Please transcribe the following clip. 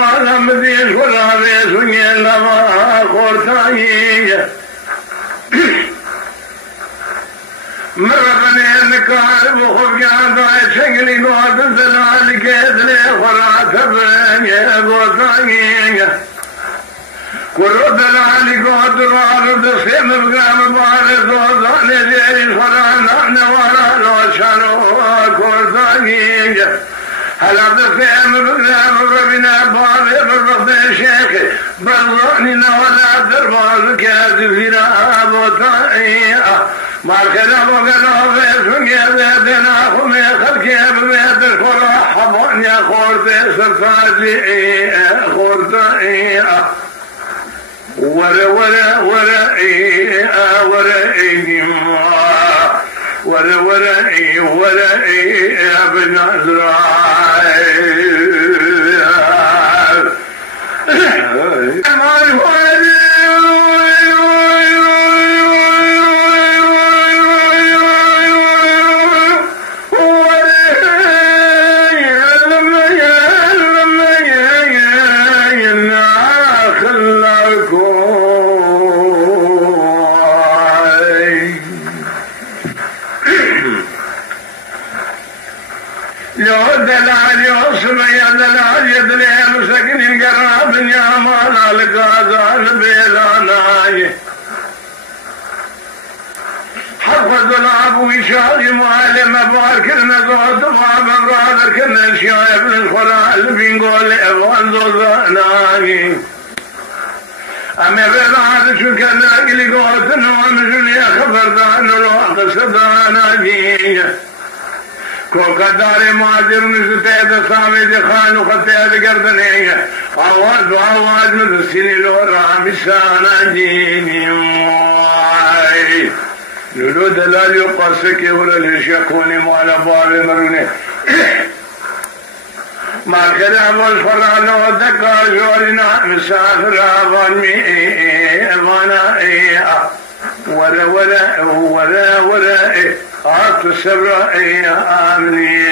وانا مديش ولا بيسوني لما خورتاني مرة بني النكار بخوكيان داي شكلي قوات الزلال كيدلي خرات بني قوتاني كرو دلالي قوات الرارب دسيم بقام بارد وزاني ديري فرانا نوارا لوشانو قوتاني هلا دسيم بقام ربنا بارد بربط شيخي برضاني نوالا درباز كاتفيرا بوتاني ماركنا وقنا فيسون كيدنا خمي خلقي ببيت الخلا حبان يا خورتي سرطاتي خورتي ورا ورا ورا ورا ورا ورا ابن عزرائيل حفظ الأبو شاي معلم بارك النقود ما بقادر كنا شايف الخلال بنقول إبوان ذوذناي أمي بلاد شو كنا إلي قوت نوام جولي خبر دان الوقت سداناجي كوكا داري ماجر نزتيد سامي خان وخطيد قردني آواز مدسيني لو رامي ساناجيني لولو دلال يقصك ولا ليشكوني مالا بابي مروني ما كده والفران ودكا جورنا مسافر أغنمي أغانا ولا ولا ولا ولا عطف السبرة آمني